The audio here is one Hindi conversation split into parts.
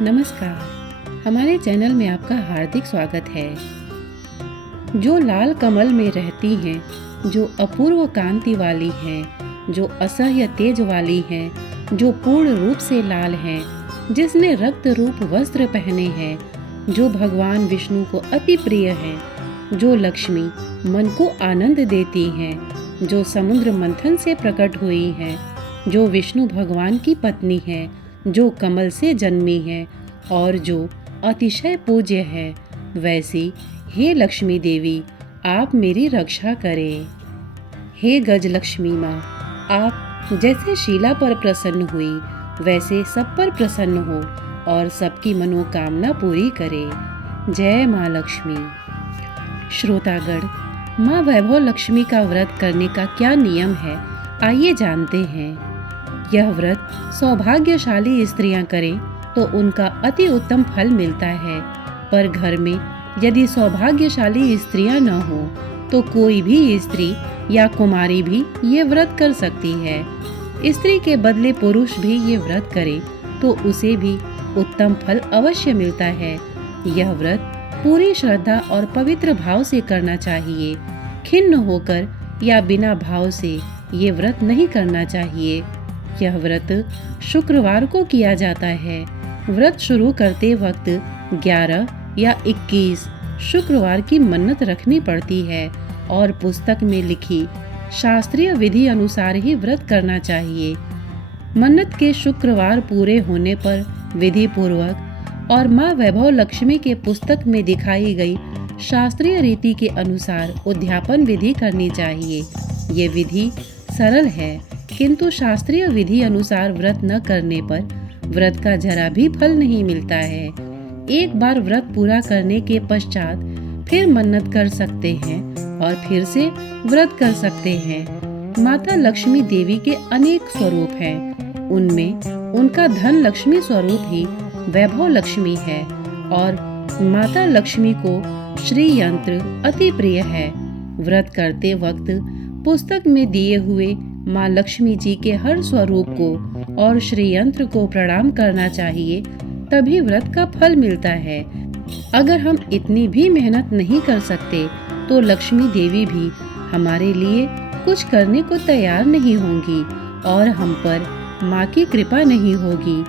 नमस्कार। हमारे चैनल में आपका हार्दिक स्वागत है। जो लाल कमल में रहती हैं, जो अपूर्व कांति वाली हैं, जो असह्य तेज वाली हैं, जो पूर्ण रूप से लाल हैं, जिसने रक्त रूप वस्त्र पहने हैं, जो भगवान विष्णु को अति प्रिय हैं, जो लक्ष्मी मन को आनंद देती हैं, जो समुद्र मंथन से प्रकट हुई हैं, जो विष्णु भगवान की पत्नी है, जो कमल से जन्मी है और जो अतिशय पूज्य है, वैसी हे लक्ष्मी देवी आप मेरी रक्षा करें। हे गजलक्ष्मी माँ, आप जैसे शीला पर प्रसन्न हुई वैसे सब पर प्रसन्न हो और सबकी मनोकामना पूरी करें। जय माँ लक्ष्मी। श्रोतागण, माँ वैभव लक्ष्मी का व्रत करने का क्या नियम है, आइए जानते हैं। यह व्रत सौभाग्यशाली स्त्रियां करें तो उनका अति उत्तम फल मिलता है, पर घर में यदि सौभाग्यशाली स्त्रियां न हो तो कोई भी स्त्री या कुमारी भी ये व्रत कर सकती है। स्त्री के बदले पुरुष भी ये व्रत करे तो उसे भी उत्तम फल अवश्य मिलता है। यह व्रत पूरी श्रद्धा और पवित्र भाव से करना चाहिए। खिन्न होकर या बिना भाव से ये व्रत नहीं करना चाहिए। यह व्रत शुक्रवार को किया जाता है। व्रत शुरू करते वक्त 11 या 21 शुक्रवार की मन्नत रखनी पड़ती है और पुस्तक में लिखी शास्त्रीय विधि अनुसार ही व्रत करना चाहिए। मन्नत के शुक्रवार पूरे होने पर विधि पूर्वक और माँ वैभव लक्ष्मी के पुस्तक में दिखाई गई शास्त्रीय रीति के अनुसार उद्यापन विधि करनी चाहिए। ये विधि सरल है, किंतु शास्त्रीय विधि अनुसार व्रत न करने पर व्रत का जरा भी फल नहीं मिलता है। एक बार व्रत पूरा करने के पश्चात फिर मन्नत कर सकते हैं और फिर से व्रत कर सकते हैं। माता लक्ष्मी देवी के अनेक स्वरूप हैं। उनमें उनका धन लक्ष्मी स्वरूप ही वैभव लक्ष्मी है और माता लक्ष्मी को श्री यंत्र अति प्रिय है। व्रत करते वक्त पुस्तक में दिए हुए माँ लक्ष्मी जी के हर स्वरूप को और श्री यंत्र को प्रणाम करना चाहिए, तभी व्रत का फल मिलता है। अगर हम इतनी भी मेहनत नहीं कर सकते तो लक्ष्मी देवी भी हमारे लिए कुछ करने को तैयार नहीं होंगी और हम पर माँ की कृपा नहीं होगी।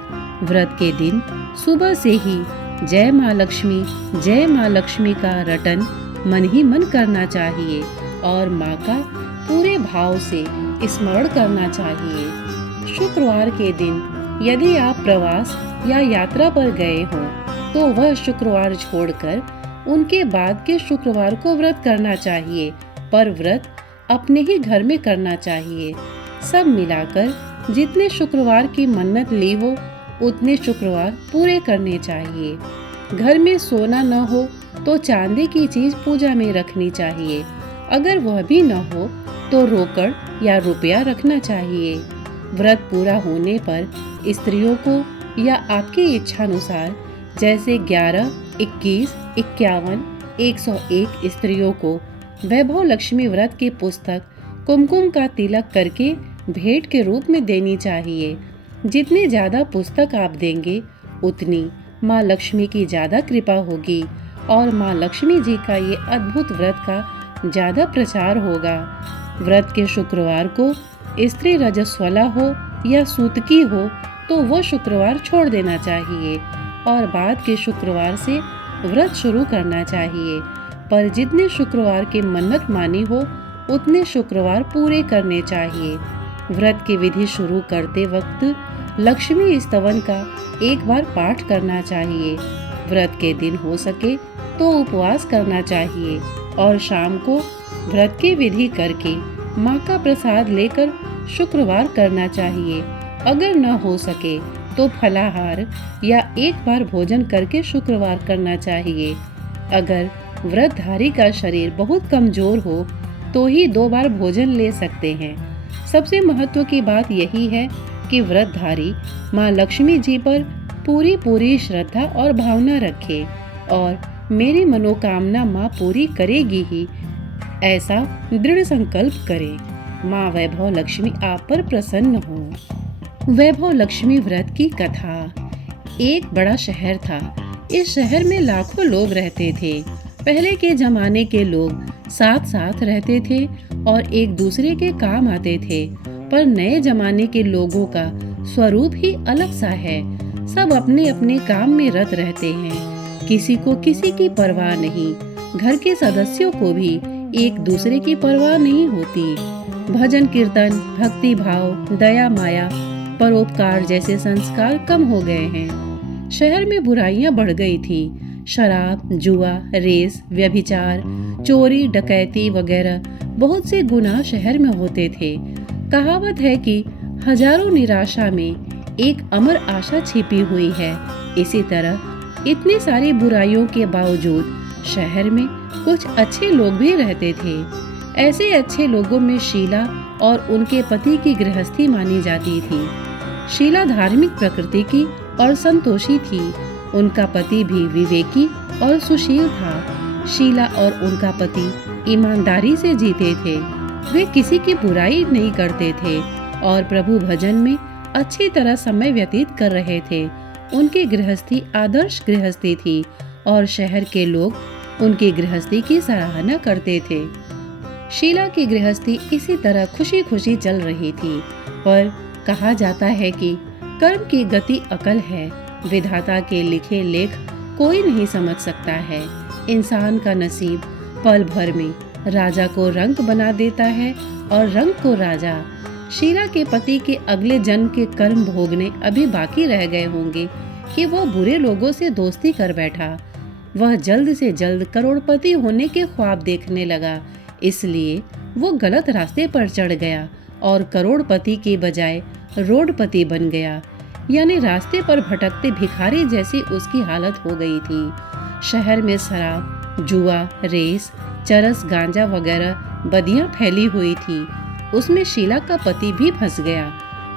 व्रत के दिन सुबह से ही जय माँ लक्ष्मी का रटन मन ही मन करना चाहिए और माँ का पूरे भाव से स्मरण करना चाहिए। शुक्रवार के दिन यदि आप प्रवास या यात्रा पर गए हों तो वह शुक्रवार छोड़कर उनके बाद के शुक्रवार को व्रत करना चाहिए, पर व्रत अपने ही घर में करना चाहिए। सब मिलाकर जितने शुक्रवार की मन्नत ली हो उतने शुक्रवार पूरे करने चाहिए। घर में सोना न हो तो चांदी की चीज पूजा में रखनी चाहिए। अगर वह भी न हो तो रोकड़ या रुपया रखना चाहिए। व्रत पूरा होने पर स्त्रियों को या आपकी इच्छा अनुसार जैसे 11, 21, 51, 101 स्त्रियों को वैभव लक्ष्मी व्रत की पुस्तक कुमकुम का तिलक करके भेंट के रूप में देनी चाहिए। जितनी ज्यादा पुस्तक आप देंगे उतनी माँ लक्ष्मी की ज्यादा कृपा होगी और माँ लक्ष्मी जी का ये अद्भुत व्रत का ज्यादा प्रचार होगा। व्रत के शुक्रवार को स्त्री रजस्वला हो या सूतकी हो तो वो शुक्रवार छोड़ देना चाहिए और बाद के शुक्रवार से व्रत शुरू करना चाहिए। पर जितने शुक्रवार की मन्नत मानी हो उतने शुक्रवार पूरे करने चाहिए। व्रत की विधि शुरू करते वक्त लक्ष्मी स्तवन का एक बार पाठ करना चाहिए। व्रत के दिन हो सके तो उपवास करना चाहिए और शाम को व्रत की विधि करके माँ का प्रसाद लेकर शुक्रवार करना चाहिए। अगर न हो सके तो फलाहार या एक बार भोजन करके शुक्रवार करना चाहिए। अगर व्रतधारी का शरीर बहुत कमजोर हो तो ही 2 बार भोजन ले सकते हैं। सबसे महत्व की बात यही है कि व्रतधारी माँ लक्ष्मी जी पर पूरी श्रद्धा और भावना रखे और मेरी मनोकामना माँ पूरी करेगी ही, ऐसा दृढ़ संकल्प करें। माँ वैभव लक्ष्मी आप पर प्रसन्न हो। वैभव लक्ष्मी व्रत की कथा। एक बड़ा शहर था। इस शहर में लाखों लोग रहते थे। पहले के जमाने के लोग साथ साथ रहते थे और एक दूसरे के काम आते थे, पर नए जमाने के लोगों का स्वरूप ही अलग सा है। सब अपने अपने काम में रत रहते हैं, किसी को किसी की परवाह नहीं। घर के सदस्यों को भी एक दूसरे की परवाह नहीं होती। भजन कीर्तन, भक्ति भाव, दया माया, परोपकार जैसे संस्कार कम हो गए हैं। शहर में बुराइयां बढ़ गई थी। शराब, जुआ, रेस, व्यभिचार, चोरी, डकैती वगैरह बहुत से गुनाह शहर में होते थे। कहावत है कि हजारों निराशा में एक अमर आशा छिपी हुई है। इसी तरह इतनी सारी बुराइयों के बावजूद शहर में कुछ अच्छे लोग भी रहते थे। ऐसे अच्छे लोगों में शीला और उनके पति की गृहस्थी मानी जाती थी। शीला धार्मिक प्रकृति की और संतोषी थी। उनका पति भी विवेकी और सुशील था। शीला और उनका पति ईमानदारी से जीते थे। वे किसी की बुराई नहीं करते थे और प्रभु भजन में अच्छी तरह समय व्यतीत कर रहे थे। उनकी गृहस्थी आदर्श गृहस्थी थी और शहर के लोग उनकी गृहस्थी की सराहना करते थे। शीला की गृहस्थी इसी तरह खुशी खुशी चल रही थी, पर कहा जाता है कि कर्म की गति अकल है। विधाता के लिखे लेख कोई नहीं समझ सकता है। इंसान का नसीब पल भर में राजा को रंक बना देता है और रंक को राजा। शीला के पति के अगले जन्म के कर्म भोगने अभी बाकी रह गए होंगे कि वो बुरे लोगों से दोस्ती कर बैठा। वह जल्द से जल्द करोड़पति होने के ख्वाब देखने लगा, इसलिए वो गलत रास्ते पर चढ़ गया और करोड़पति के बजाय रोडपति बन गया। यानी रास्ते पर भटकते भिखारी जैसी उसकी हालत हो गई थी। शहर में शराब, जुआ, रेस, चरस, गांजा वगैरह बदियां फैली हुई थी। उसमें शीला का पति भी फंस गया।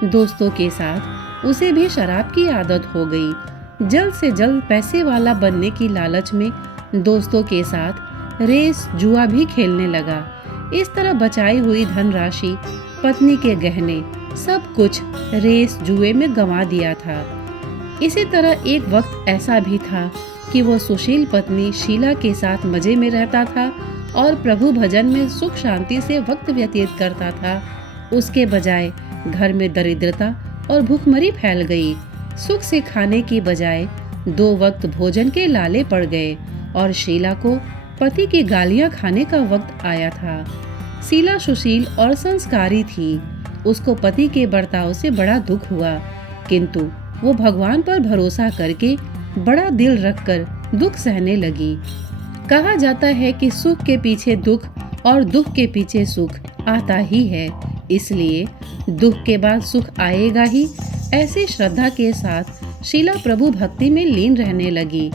दोस्तों के साथ उसे भी शराब की आदत हो गई। जल्द से जल्द पैसे वाला बनने की लालच में दोस्तों के साथ रेस, जुआ भी खेलने लगा। इस तरह बचाई हुई धनराशि, पत्नी के गहने, सब कुछ रेस जुए में गंवा दिया था। इसी तरह एक वक्त ऐसा भी था कि वो सुशील पत्नी शीला के साथ मजे में रहता था और प्रभु भजन में सुख शांति से वक्त व्यतीत करता था। उसके बजाय घर में दरिद्रता और भूखमरी फैल गई। सुख से खाने की बजाय 2 वक्त भोजन के लाले पड़ गए और शीला को पति की गालियां खाने का वक्त आया था। शीला सुशील और संस्कारी थी। उसको पति के बर्ताव से बड़ा दुख हुआ, किंतु वो भगवान पर भरोसा करके बड़ा दिल रखकर दुख सहने लगी। कहा जाता है कि सुख के पीछे दुख और दुख के पीछे सुख आता ही है, इसलिए दुख के बाद सुख आएगा ही। ऐसी श्रद्धा के साथ शीला प्रभु भक्ति में लीन रहने लगी।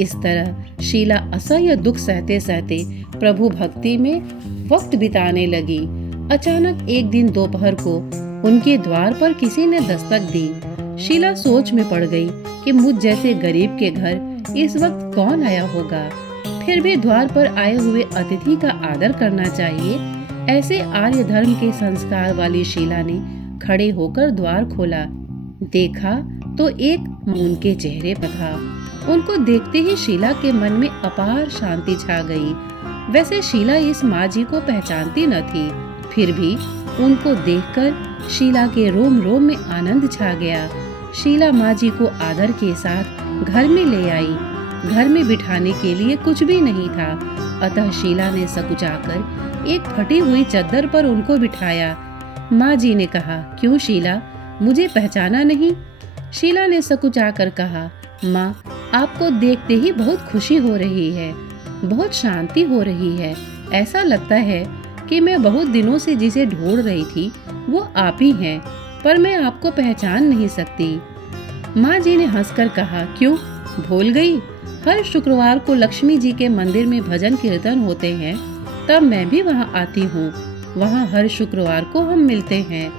इस तरह शीला असह्य दुख सहते सहते प्रभु भक्ति में वक्त बिताने लगी। अचानक एक दिन दोपहर को उनके द्वार पर किसी ने दस्तक दी। शीला सोच में पड़ गई कि मुझ जैसे गरीब के घर इस वक्त कौन आया होगा। फिर भी द्वार पर आए हुए अतिथि का आदर करना चाहिए। ऐसे आर्य धर्म के संस्कार वाली शीला ने खड़े होकर द्वार खोला। देखा तो एक मून के चेहरे पर था। उनको देखते ही शीला के मन में अपार शांति छा गई। वैसे शीला इस माँ जी को पहचानती न थी, फिर भी उनको देखकर शीला के रोम रोम में आनंद छा गया। शीला माँ जी को आदर के साथ घर में ले आई। घर में बिठाने के लिए कुछ भी नहीं था, अतः शीला ने सकुचाकर एक फटी हुई चद्दर पर उनको बिठाया। माँ जी ने कहा, क्यों शीला, मुझे पहचाना नहीं? शीला ने सकुचाकर कहा, माँ, आपको देखते ही बहुत खुशी हो रही है, बहुत शांति हो रही है। ऐसा लगता है कि मैं बहुत दिनों से जिसे ढूंढ रही थी वो आप ही हैं, पर मैं आपको पहचान नहीं सकती। माँ जी ने हंसकर कहा, क्यों, भूल गई? हर शुक्रवार को लक्ष्मी जी के मंदिर में भजन कीर्तन होते हैं, तब मैं भी वहाँ आती हूँ। वहाँ हर शुक्रवार को हम मिलते हैं।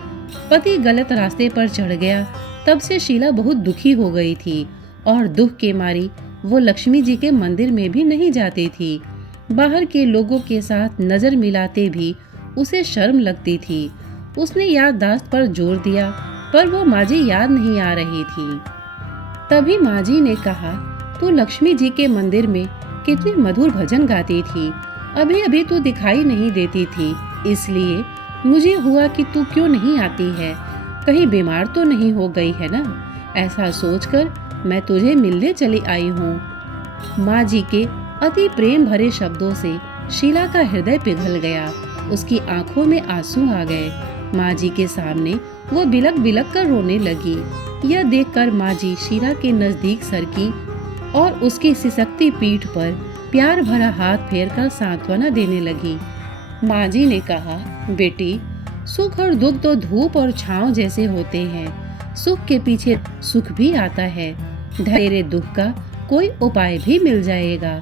पति गलत रास्ते पर चढ़ गया, तब से शीला बहुत दुखी हो गई थी और दुख के मारी वो लक्ष्मी जी के मंदिर में भी नहीं जाती थी। बाहर के लोगों के साथ नजर मिलाते भी उसे शर्म लगती थी। उसने याददाश्त पर जोर दिया, पर वो माँ जी याद नहीं आ रही थी। तभी माँ जी ने कहा, तू लक्ष्मी जी के मंदिर में कितने मधुर भजन गाती थी, अभी अभी तू दिखाई नहीं देती थी, इसलिए मुझे हुआ कि तू क्यों नहीं आती है, कहीं बीमार तो नहीं हो गई है ना। ऐसा सोचकर मैं तुझे मिलने चली आई हूँ। माँ जी के अति प्रेम भरे शब्दों से शीला का हृदय पिघल गया, उसकी आंखों में आंसू आ गए। माँ जी के सामने वो बिलक बिलक कर रोने लगी। यह देखकर माँ जी शीला के नजदीक सरकी और उसकी सिसकती पीठ पर प्यार भरा हाथ फेरकर सांत्वना देने लगी। माँ जी ने कहा, बेटी, सुख और दुख तो धूप और छांव जैसे होते हैं। सुख के पीछे सुख भी आता है, तेरे दुख का कोई उपाय भी मिल जाएगा।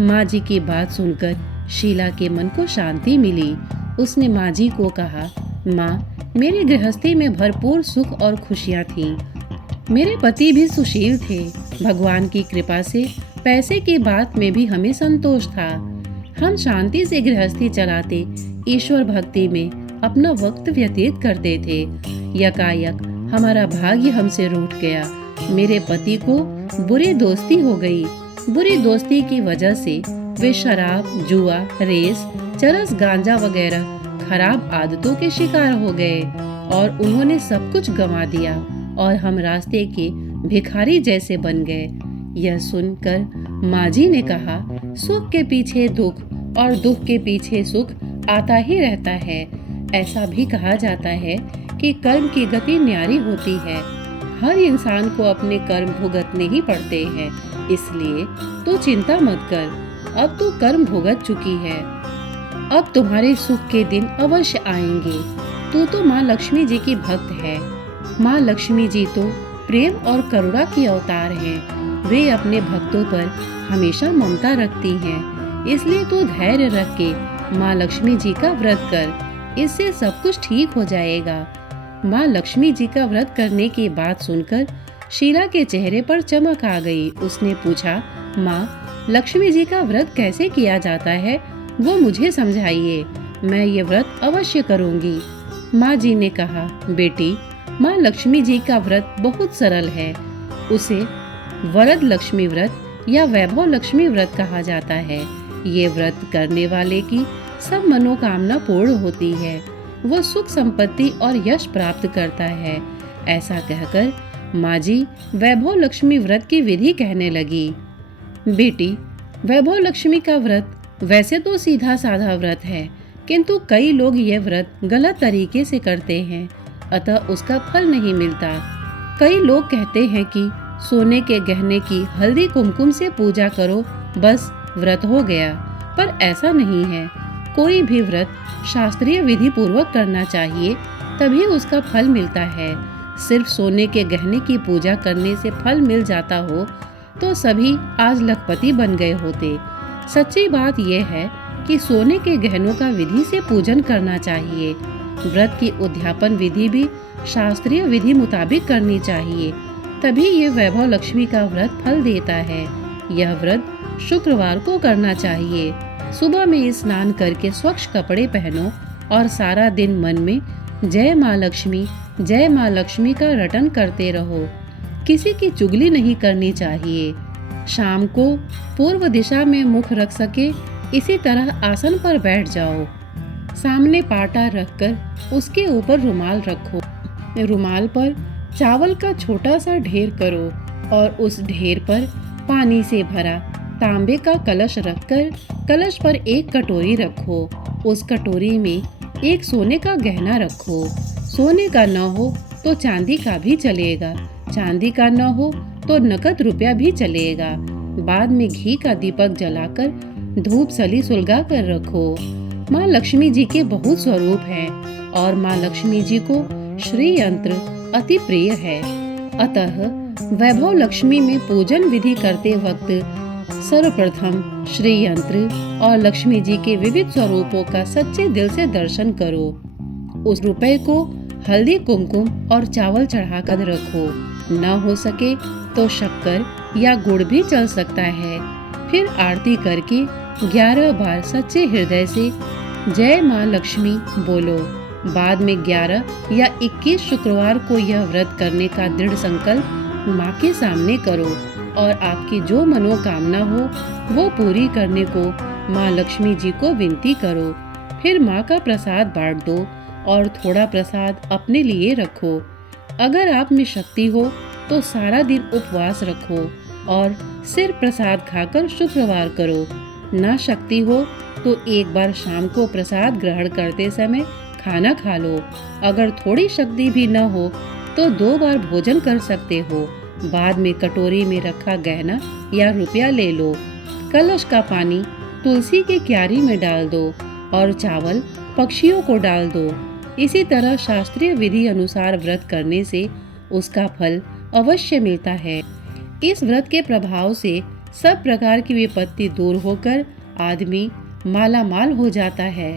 माँ जी की बात सुनकर शीला के मन को शांति मिली। उसने माँ जी को कहा, माँ, मेरी गृहस्थी में भरपूर सुख और खुशियाँ थीं। मेरे पति भी सुशील थे। भगवान की कृपा से पैसे की बात में भी हमें संतोष था। हम शांति से गृहस्थी चलाते ईश्वर भक्ति में अपना वक्त व्यतीत करते थे। यकायक हमारा भाग्य हमसे रूठ गया। मेरे पति को बुरी दोस्ती हो गई। बुरी दोस्ती की वजह से वे शराब, जुआ, रेस, चरस, गांजा वगैरह खराब आदतों के शिकार हो गए और उन्होंने सब कुछ गंवा दिया और हम रास्ते के भिखारी जैसे बन गए। यह सुनकर माँ जी ने कहा, सुख के पीछे दुख और दुख के पीछे सुख आता ही रहता है। ऐसा भी कहा जाता है कि कर्म की गति न्यारी होती है। हर इंसान को अपने कर्म भुगतने ही पड़ते हैं, इसलिए तू चिंता मत कर। अब तू कर्म भुगत चुकी है, अब तुम्हारे सुख के दिन अवश्य आएंगे। तू तो माँ लक्ष्मी जी की भक्त है। माँ लक्ष्मी जी तो प्रेम और करुणा की अवतार हैं। वे अपने भक्तों पर हमेशा ममता रखती हैं। इसलिए तू धैर्य रख के माँ लक्ष्मी जी का व्रत कर, इससे सब कुछ ठीक हो जाएगा। माँ लक्ष्मी जी का व्रत करने की बात सुनकर शीला के चेहरे पर चमक आ गई। उसने पूछा, माँ, लक्ष्मी जी का व्रत कैसे किया जाता है, वो मुझे समझाइए। मैं ये व्रत अवश्य करूँगी। माँ जी ने कहा, बेटी, माँ लक्ष्मी जी का व्रत बहुत सरल है। उसे वरद लक्ष्मी व्रत या वैभव लक्ष्मी व्रत कहा जाता है। ये व्रत करने वाले की सब मनोकामना पूर्ण होती है। वह सुख संपत्ति और यश प्राप्त करता है। ऐसा कहकर माँ जी वैभव लक्ष्मी व्रत की विधि कहने लगी। बेटी, वैभव लक्ष्मी का व्रत वैसे तो सीधा साधा व्रत है, किंतु कई लोग ये व्रत गलत तरीके से करते हैं, अतः उसका फल नहीं मिलता। कई लोग कहते हैं कि सोने के गहने की हल्दी कुमकुम से पूजा करो, बस व्रत हो गया, पर ऐसा नहीं है। कोई भी व्रत शास्त्रीय विधि पूर्वक करना चाहिए, तभी उसका फल मिलता है। सिर्फ सोने के गहने की पूजा करने से फल मिल जाता हो तो सभी आज लखपति बन गए होते। सच्ची बात यह है कि सोने के गहनों का विधि से पूजन करना चाहिए। व्रत की उद्यापन विधि भी शास्त्रीय विधि मुताबिक करनी चाहिए, तभी ये वैभव लक्ष्मी का व्रत फल देता है। यह व्रत शुक्रवार को करना चाहिए। सुबह में स्नान करके स्वच्छ कपड़े पहनो और सारा दिन मन में जय माँ लक्ष्मी का रटन करते रहो। किसी की चुगली नहीं करनी चाहिए। शाम को पूर्व दिशा में मुख रख सके इसी तरह आसन पर बैठ जाओ। सामने पाटा रखकर उसके ऊपर रुमाल रखो। रुमाल पर चावल का छोटा सा ढेर करो और उस ढेर पर पानी से भरा तांबे का कलश रखकर कलश पर एक कटोरी रखो। उस कटोरी में एक सोने का गहना रखो। सोने का न हो तो चांदी का भी चलेगा, चांदी का न हो तो नकद रुपया भी चलेगा। बाद में घी का दीपक जलाकर धूप सली सुलगा कर रखो। माँ लक्ष्मी जी के बहुत स्वरूप हैं और माँ लक्ष्मी जी को श्री यंत्र अति प्रिय है। अतः वैभव लक्ष्मी में पूजन विधि करते वक्त सर्वप्रथम श्री यंत्र और लक्ष्मी जी के विविध स्वरूपों का सच्चे दिल से दर्शन करो। उस रुपए को हल्दी कुमकुम और चावल चढ़ाकर रखो। न हो सके तो शक्कर या गुड़ भी चल सकता है। फिर आरती करके 11 बार सच्चे हृदय से जय माँ लक्ष्मी बोलो। बाद में 11 या 21 शुक्रवार को यह व्रत करने का दृढ़ संकल्प माँ के सामने करो और आपकी जो मनोकामना हो वो पूरी करने को माँ लक्ष्मी जी को विनती करो। फिर माँ का प्रसाद बांट दो और थोड़ा प्रसाद अपने लिए रखो। अगर आप में शक्ति हो तो सारा दिन उपवास रखो और सिर्फ प्रसाद खाकर शुक्रवार करो। ना शक्ति हो तो एक बार शाम को प्रसाद ग्रहण करते समय खाना खा लो। अगर थोड़ी शक्ति भी न हो तो 2 बार भोजन कर सकते हो। बाद में कटोरी में रखा गहना या रुपया ले लो। कलश का पानी तुलसी की क्यारी में डाल दो और चावल पक्षियों को डाल दो। इसी तरह शास्त्रीय विधि अनुसार व्रत करने से उसका फल अवश्य मिलता है। इस व्रत के प्रभाव से सब प्रकार की विपत्ति दूर होकर आदमी माला माल हो जाता है।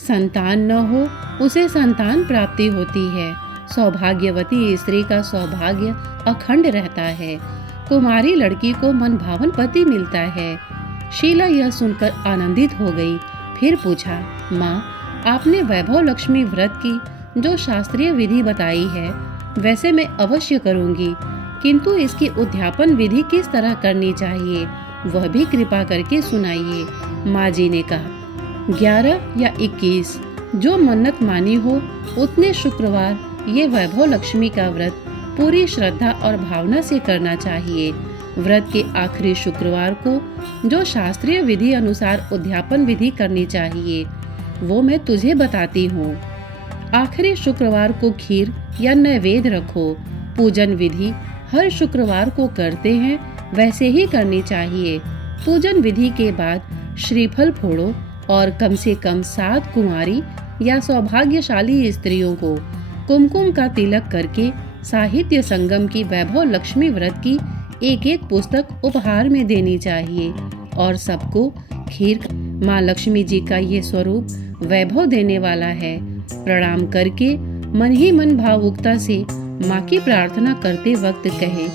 संतान न हो उसे संतान प्राप्ति होती है। सौभाग्यवती स्त्री का सौभाग्य अखंड रहता है। कुमारी लड़की को मन भावन पति मिलता है। शीला यह सुनकर आनंदित हो गई। फिर पूछा, माँ, आपने वैभव लक्ष्मी व्रत की जो शास्त्रीय विधि बताई है वैसे मैं अवश्य करूँगी, किंतु इसकी उद्यापन विधि किस तरह करनी चाहिए वह भी कृपा करके सुनाइए। माँ जी ने कहा, 11 या 21 जो मन्नत मानी हो उतने शुक्रवार ये वैभव लक्ष्मी का व्रत पूरी श्रद्धा और भावना से करना चाहिए। व्रत के आखिरी शुक्रवार को जो शास्त्रीय विधि अनुसार उद्यापन विधि करनी चाहिए वो मैं तुझे बताती हूँ। आखिरी शुक्रवार को खीर या नैवेद्य रखो। पूजन विधि हर शुक्रवार को करते हैं वैसे ही करनी चाहिए। पूजन विधि के बाद श्रीफल फोड़ो और कम से कम 7 कुंवारी या सौभाग्यशाली स्त्रियों को कुमकुम का तिलक करके साहित्य संगम की वैभव लक्ष्मी व्रत की एक पुस्तक उपहार में देनी चाहिए और सबको खीर। माँ लक्ष्मी जी का ये स्वरूप वैभव देने वाला है। प्रणाम करके मन ही मन भावुकता से माँ की प्रार्थना करते वक्त कहे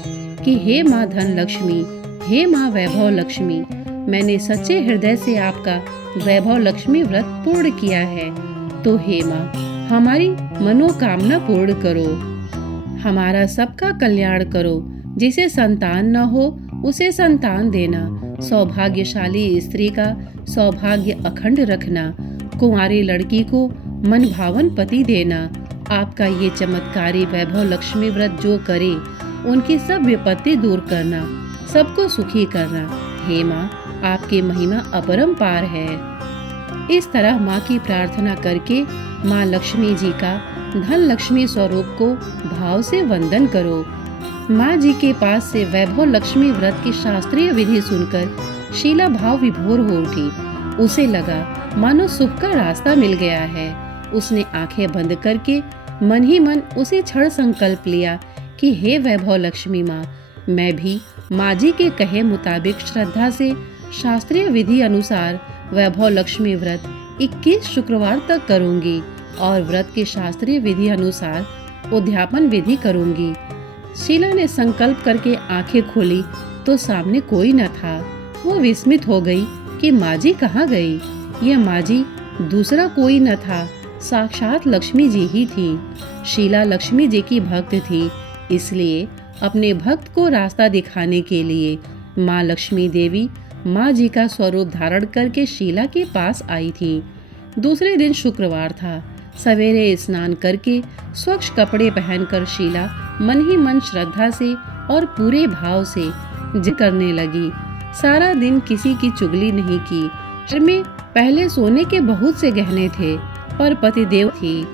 कि हे माँ धन लक्ष्मी, हे माँ वैभव लक्ष्मी, मैंने सच्चे हृदय से आपका वैभव लक्ष्मी व्रत पूर्ण किया है, तो हे माँ हमारी मनोकामना पूर्ण करो, हमारा सबका कल्याण करो। जिसे संतान न हो उसे संतान देना, सौभाग्यशाली स्त्री का सौभाग्य अखंड रखना, कुंवारी लड़की को मन भावन पति देना। आपका ये चमत्कारी वैभव लक्ष्मी व्रत जो करे उनकी सब विपत्ति दूर करना, सबको सुखी करना। हे माँ, आपकी महिमा अपरंपार है। इस तरह माँ की प्रार्थना करके माँ लक्ष्मी जी का धन लक्ष्मी स्वरूप को भाव से वंदन करो। माँ जी के पास से वैभव लक्ष्मी व्रत की शास्त्रीय विधि सुनकर शीला भाव विभोर हो उठी। उसे लगा मानो सुख का रास्ता मिल गया है। उसने आंखें बंद करके मन ही मन उसे क्षण संकल्प लिया कि हे वैभव लक्ष्मी माँ, मैं भी माँ जी के कहे मुताबिक श्रद्धा से शास्त्रीय विधि अनुसार वैभव लक्ष्मी व्रत 21 शुक्रवार तक करूंगी और व्रत के शास्त्रीय विधि अनुसार उद्यापन विधि करूंगी। शीला ने संकल्प करके आंखें खोली तो सामने कोई न था। वो विस्मित हो गई कि माँ जी कहाँ गई। यह माँ जी दूसरा कोई न था, साक्षात लक्ष्मी जी ही थी। शीला लक्ष्मी जी की भक्त थी, इसलिए अपने भक्त को रास्ता दिखाने के लिए माँ लक्ष्मी देवी माँ जी का स्वरूप धारण करके शीला के पास आई थी। दूसरे दिन शुक्रवार था। सवेरे स्नान करके स्वच्छ कपड़े पहनकर शीला मन ही मन श्रद्धा से और पूरे भाव से जिक्र करने लगी। सारा दिन किसी की चुगली नहीं की। घर में पहले सोने के बहुत से गहने थे, पर पतिदेव थी।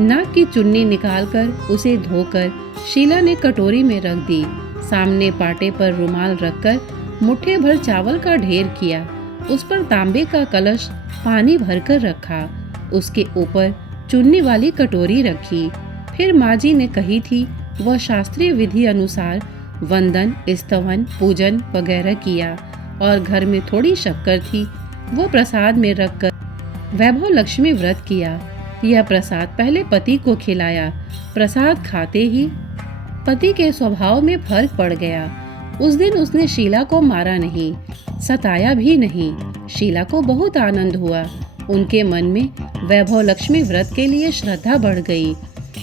नाक की चुन्नी निकालकर उसे धोकर शीला ने कटोरी में रख दी। सामने पाटे पर रुमाल रखकर मुट्ठी भर चावल का ढेर किया। उस पर तांबे का कलश पानी भरकर रखा। उसके ऊपर चुन्नी वाली कटोरी रखी। फिर माँ जी ने कही थी वह शास्त्रीय विधि अनुसार वंदन, स्तवन, पूजन वगैरह किया और घर में थोड़ी शक्कर थी, वो प्रसाद में रखकर वैभव लक्ष्मी व्रत किया। यह प्रसाद पहले पति को खिलाया। प्रसाद खाते ही पति के स्वभाव में फर्क पड़ गया। उस दिन उसने शीला को मारा नहीं, सताया भी नहीं। शीला को बहुत आनंद हुआ। उनके मन में वैभव लक्ष्मी व्रत के लिए श्रद्धा बढ़ गई।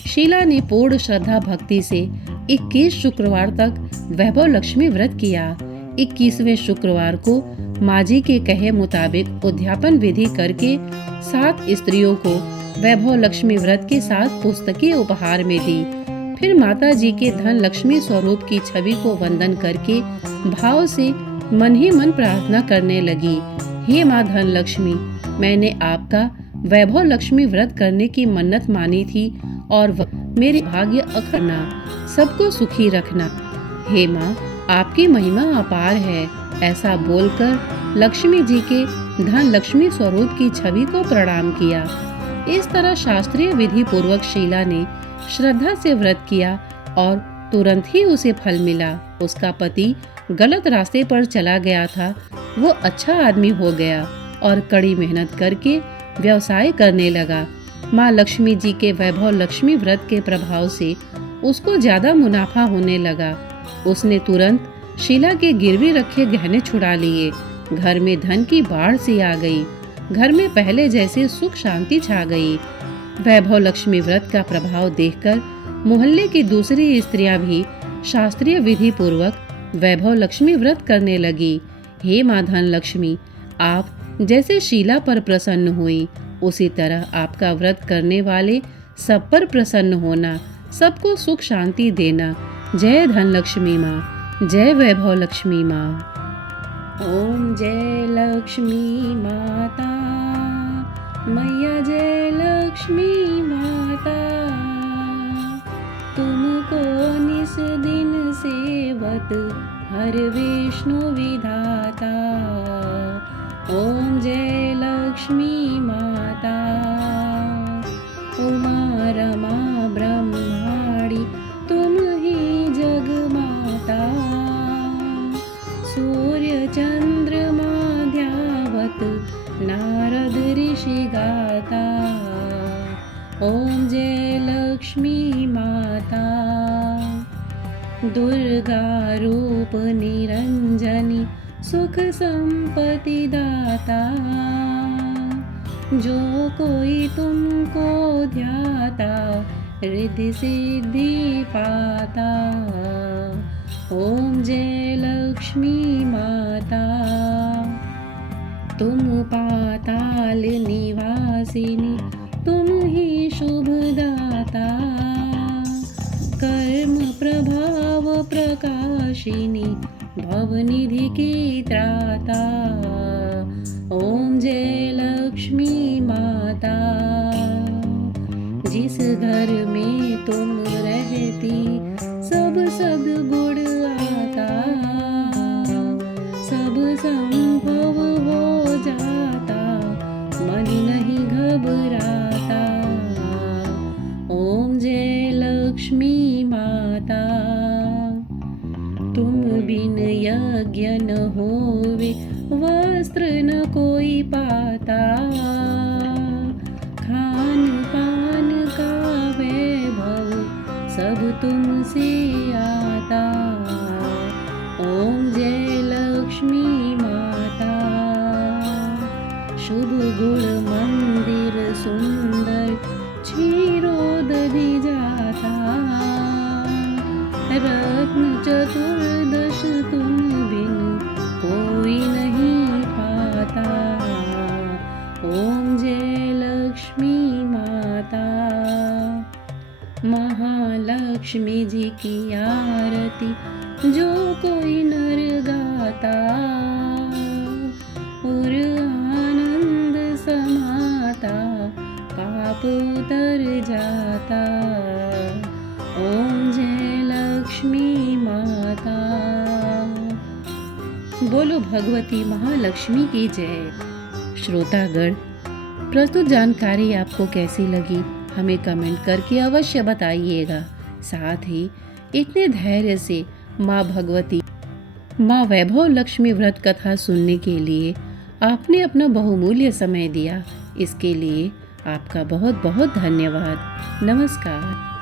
शीला ने पूर्ण श्रद्धा भक्ति से 21 शुक्रवार तक वैभव लक्ष्मी व्रत किया। 21वें शुक्रवार को माँ जी के कहे मुताबिक उद्यापन विधि करके 7 स्त्रियों को वैभव लक्ष्मी व्रत के साथ पुस्तकें उपहार में दी। फिर माता जी के धन लक्ष्मी स्वरूप की छवि को वंदन करके भाव से मन ही मन प्रार्थना करने लगी। हे माँ धन लक्ष्मी, मैंने आपका वैभव लक्ष्मी व्रत करने की मन्नत मानी थी और मेरे भाग्य अखरना, सबको सुखी रखना। हे माँ, आपकी महिमा अपार है। ऐसा बोलकर लक्ष्मी जी के धन लक्ष्मी स्वरूप की छवि को प्रणाम किया। इस तरह शास्त्रीय विधि पूर्वक शीला ने श्रद्धा से व्रत किया और तुरंत ही उसे फल मिला। उसका पति गलत रास्ते पर चला गया था, वो अच्छा आदमी हो गया और कड़ी मेहनत करके व्यवसाय करने लगा। माँ लक्ष्मी जी के वैभव लक्ष्मी व्रत के प्रभाव से उसको ज्यादा मुनाफा होने लगा। उसने तुरंत शीला के गिरवी रखे गहने छुड़ा लिए। घर में धन की बाढ़ सी आ गई। घर में पहले जैसे सुख शांति छा गई। वैभव लक्ष्मी व्रत का प्रभाव देखकर मोहल्ले की दूसरी स्त्रियां भी शास्त्रीय विधि पूर्वक वैभव लक्ष्मी व्रत करने लगी। हे माँ धन लक्ष्मी, आप जैसे शीला पर प्रसन्न हुई, उसी तरह आपका व्रत करने वाले सब पर प्रसन्न होना, सबको सुख शांति देना। जय धन लक्ष्मी माँ, जय वैभव लक्ष्मी माँ। ओम जय लक्ष्मी माता, मैया जय लक्ष्मी माता, तुमको निस दिन सेवत हर विष्णु विधाता। ओम जय लक्ष्मी माता, उमा रमा ब्रह्माणी तुम ही जग माता, सूर्य चंद्रमा ध्यावत नारद ऋषि गाता। ओम जय लक्ष्मी माता, दुर्गा रूप निरंजनी सुख संपत्ति दाता, जो कोई तुमको ध्याता रिद्धि सिद्धि पाता। ओम जय लक्ष्मी माता, तुम पाताल निवासिनी तुम ही शुभ दाता, कर्म प्रभाव प्रकाशिनी भवनिधि की त्राता। ओम जय लक्ष्मी माता, जिस घर में तुम रहती सब सद्गुण आता, सब संभव हो जाता, मन नहीं घबराता। ओम जय लक्ष्मी माता, तुम बिन यज्ञ न होवे वस्त्र न कोई पाता, खान पान का वैभव सब तुमसे आता। ओम जय लक्ष्मी माता, शुभ गुण मंदिर सुंदर क्षीरोदधि जाता, रत्न चतुर्दश तुम बिन कोई नहीं पाता। ओम जय लक्ष्मी माता, महालक्ष्मी जी की आरती जो कोई नर गाता, और आनंद समाता पाप उतर जाता। ओम जय लक्ष्मी माता। बोलो भगवती महालक्ष्मी की जय। श्रोतागण, प्रस्तुत जानकारी आपको कैसी लगी हमें कमेंट करके अवश्य बताइएगा। साथ ही इतने धैर्य से माँ भगवती, माँ वैभव लक्ष्मी व्रत कथा सुनने के लिए आपने अपना बहुमूल्य समय दिया, इसके लिए आपका बहुत बहुत धन्यवाद। नमस्कार।